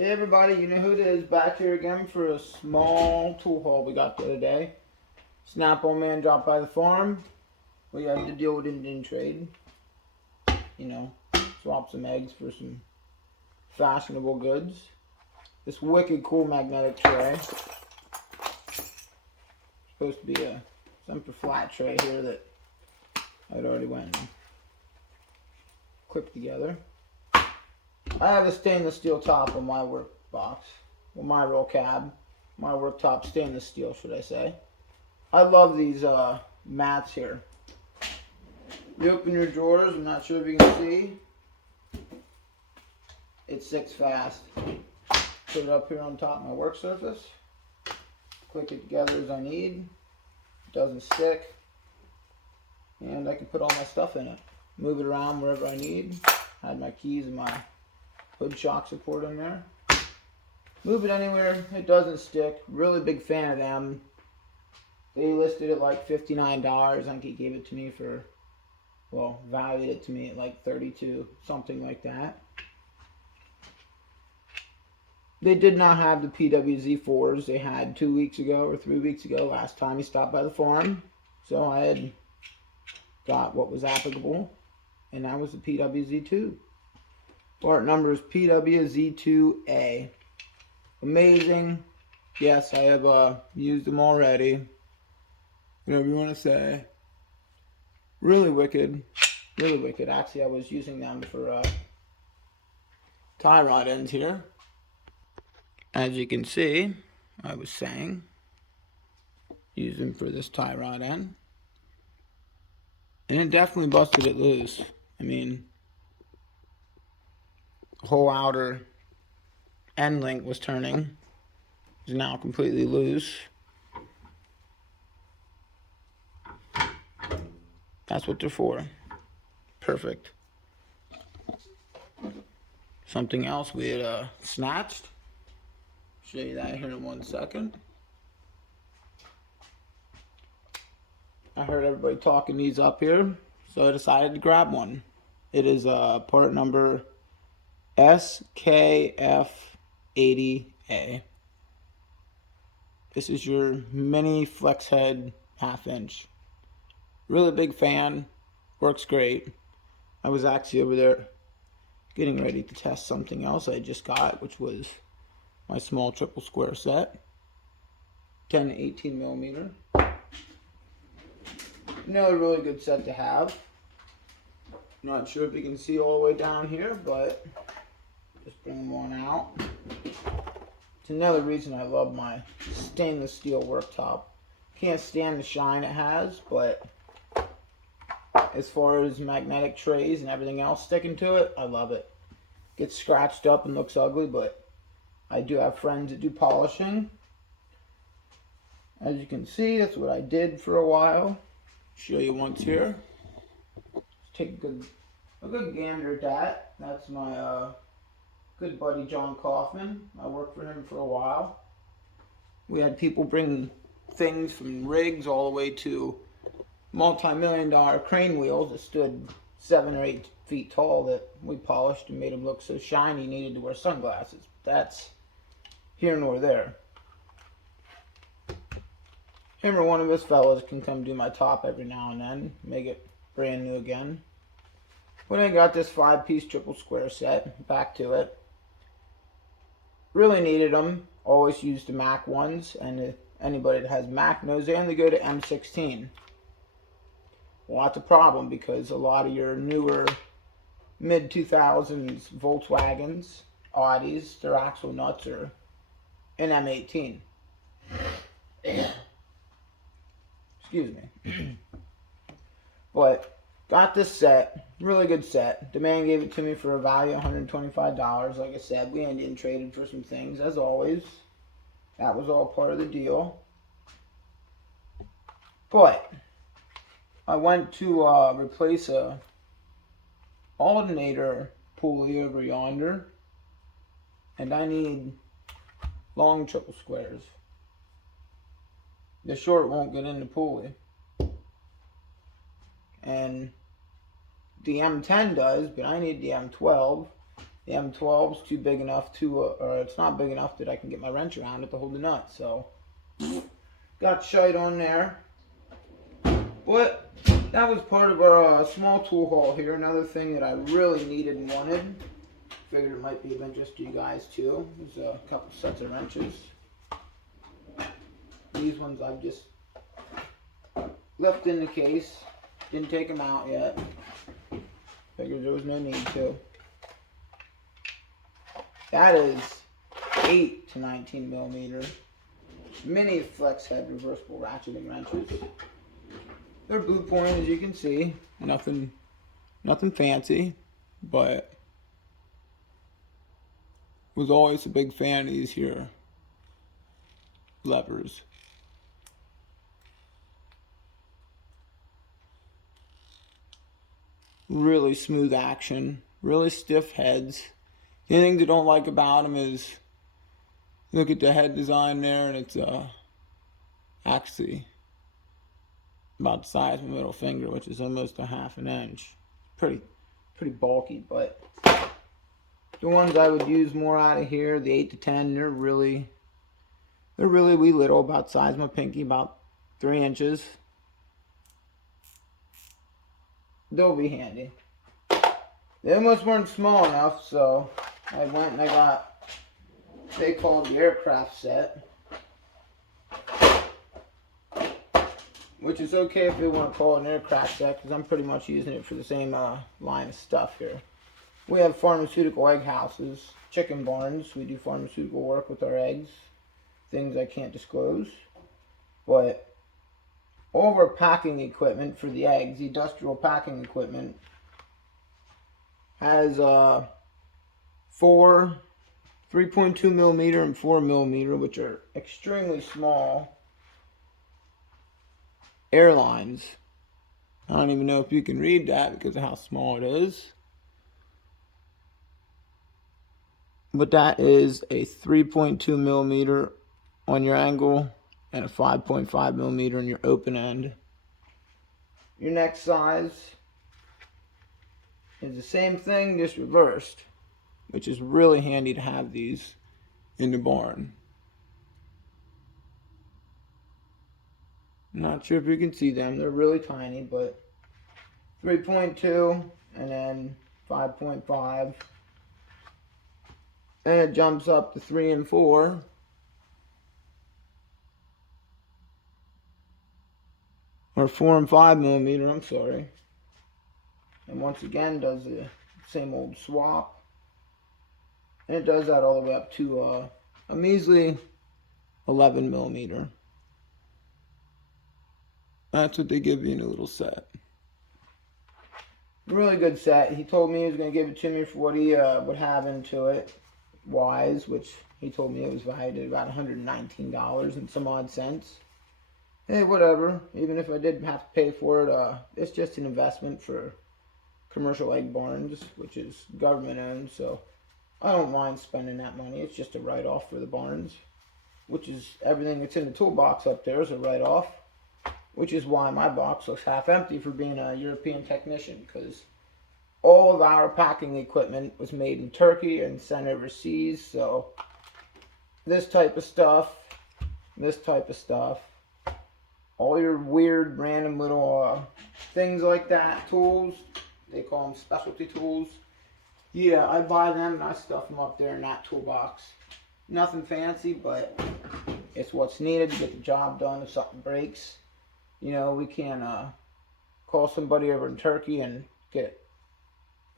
Hey everybody, you know who it is, back here again for a small tool haul we got the other day. Snap-on man dropped by the farm. We had to deal with Indian trade. You know, swap some eggs for some fashionable goods. This wicked cool magnetic tray. Supposed to be a center flat tray here that I'd already went and clipped together. I have a stainless steel top on my work box. Well, my roll cab. My worktop stainless steel, should I say. I love these mats here. You open your drawers, I'm not sure if you can see. It sticks fast. Put it up here on top of my work surface. Click it together as I need. It doesn't stick. And I can put all my stuff in it. Move it around wherever I need. Had my keys and my hood shock support in there. Move it anywhere, it doesn't stick. Really big fan of them. They listed it like $59. I think he gave it to me for, well, valued it to me at like $32, something like that. They did not have the PWZ4s they had 2 weeks ago or 3 weeks ago, last time he stopped by the farm. So I had got what was applicable, and that was the PWZ2. Part number is PWZ2A. Amazing. Yes, I have used them already. Whatever you want to say. Really wicked. Really wicked. Actually, I was using them for tie rod ends here. As you can see, I was saying, use them for this tie rod end. And it definitely busted it loose. I mean, the whole outer end link was turning. It's now completely loose. That's what they're for. Perfect. Something else we had snatched. Show you that here in 1 second. I heard everybody talking these up here, so I decided to grab one. It is part number SKF80A. This is your mini flex head 1/2 inch. Really big fan, works great. I was actually over there getting ready to test something else I just got, which was my small triple square set, 10 to 18 millimeter. Another really good set to have. Not sure if you can see all the way down here, but just bring one out. It's another reason I love my stainless steel worktop. Can't stand the shine it has, but as far as magnetic trays and everything else sticking to it, I love it. Gets scratched up and looks ugly, but I do have friends that do polishing. As you can see, that's what I did for a while. Show you once here. Let's take a good gander at that. That's my good buddy John Kaufman. I worked for him for a while. We had people bring things from rigs all the way to multi-million-dollar crane wheels that stood 7 or 8 feet tall that we polished and made them look so shiny you needed to wear sunglasses. That's here nor there. Him or one of his fellows can come do my top every now and then, make it brand new again. When I got this 5-piece triple square set, back to it. Really needed them. Always used the Mac ones, and anybody that has Mac knows they only go to M16. Well, that's a problem because a lot of your newer mid-2000s Volkswagens, Audis, their axle nuts are in M18. Excuse me. But got this set, really good set. The man gave it to me for a value of $125. Like I said, we Indian traded for some things, as always. That was all part of the deal. But I went to replace a alternator pulley over yonder, and I need long triple squares. The short won't get in the pulley, and the M10 does, but I need the M12 The M12 is too big enough to, or it's not big enough that I can get my wrench around it to hold the nut. So, got shite on there. But that was part of our small tool haul here. Another thing that I really needed and wanted. Figured it might be of interest to you guys too. There's a couple sets of wrenches. These ones I've just left in the case. Didn't take them out yet. Figured there was no need to. That is 8 to 19 millimeter mini flex head reversible ratcheting wrenches. They're blue point, as you can see. Nothing fancy, but was always a big fan of these here levers. Really smooth action, really stiff heads. The only thing I don't like about them is, look at the head design there, and it's actually about the size of my middle finger, which is almost a half an inch. Pretty bulky, but the ones I would use more out of here, the 8 to 10, they're really wee little, about the size of my pinky, about 3 inches. They'll be handy. They almost weren't small enough, so I went and I got, they called the aircraft set. Which is okay if they want to call it an aircraft set, because I'm pretty much using it for the same line of stuff here. We have pharmaceutical egg houses, chicken barns. We do pharmaceutical work with our eggs. Things I can't disclose. But all of our packing equipment for the eggs, the industrial packing equipment, has 3.2 millimeter and 4 millimeter, which are extremely small airlines. I don't even know if you can read that because of how small it is. But that is a 3.2 millimeter on your angle and a 5.5 millimeter on your open end. Your next size is the same thing, just reversed, which is really handy to have these in the barn. Not sure if you can see them. They're really tiny, but 3.2 and then 5.5. And it jumps up to 3 and 4. Or 4 and 5 millimeter, I'm sorry. And once again does the same old swap. And it does that all the way up to a measly 11 millimeter. That's what they give you in a little set. Really good set. He told me he was going to give it to me for what he would have into it, wise, which he told me it was valued at about $119 and some odd cents. Hey, whatever. Even if I did have to pay for it, it's just an investment for commercial egg barns, which is government owned, so I don't mind spending that money. It's just a write-off for the barns, which is everything that's in the toolbox up there is a write-off. Which is why my box looks half empty for being a European technician, because all of our packing equipment was made in Turkey and sent overseas. So this type of stuff, all your weird random little things like that, tools, they call them specialty tools. Yeah, I buy them and I stuff them up there in that toolbox. Nothing fancy, but it's what's needed to get the job done if something breaks. You know, we can call somebody over in Turkey and get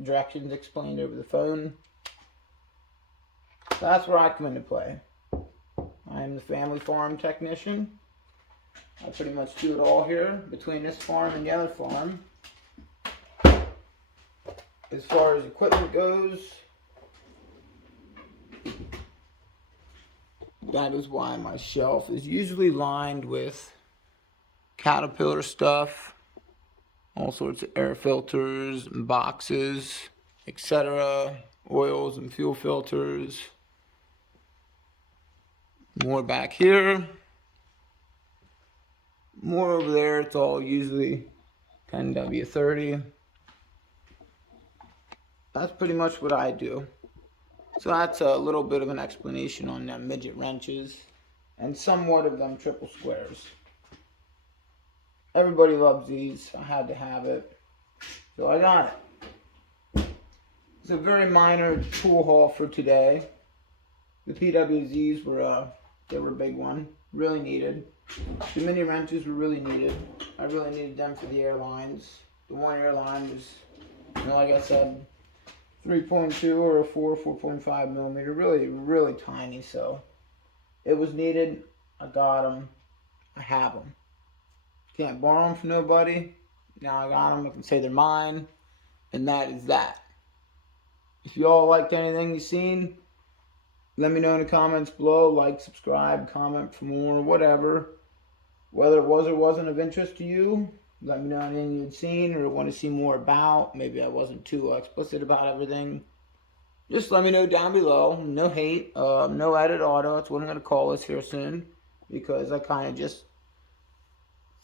directions explained over the phone. So that's where I come into play. I am the family farm technician. I pretty much do it all here between this farm and the other farm. As far as equipment goes, that is why my shelf is usually lined with Caterpillar stuff, all sorts of air filters and boxes, etc., oils and fuel filters. More back here, more over there. It's all usually 10W30. That's pretty much what I do. So that's a little bit of an explanation on them midget wrenches and somewhat of them triple squares. Everybody loves these. I had to have it, so I got it. It's a very minor tool haul for today. The PWZs were they were a big one, really needed. The mini wrenches were really needed. I really needed them for the airlines. The one airline was, like I said, 3.2 or a 4.5 millimeter, really tiny. So it was needed. I got them. I have them. Can't borrow them from nobody. Now I got them. I can say they're mine, and that is that. If you all liked anything you've seen, let me know in the comments below. Like, subscribe, comment for more, whatever. Whether it was or wasn't of interest to you, let me know anything you'd seen or want to see more about. Maybe I wasn't too explicit about everything. Just let me know down below. No hate, no edit auto. That's what I'm going to call this here soon, because I kind of just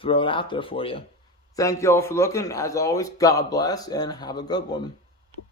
throw it out there for you. Thank you all for looking. As always, God bless and have a good one.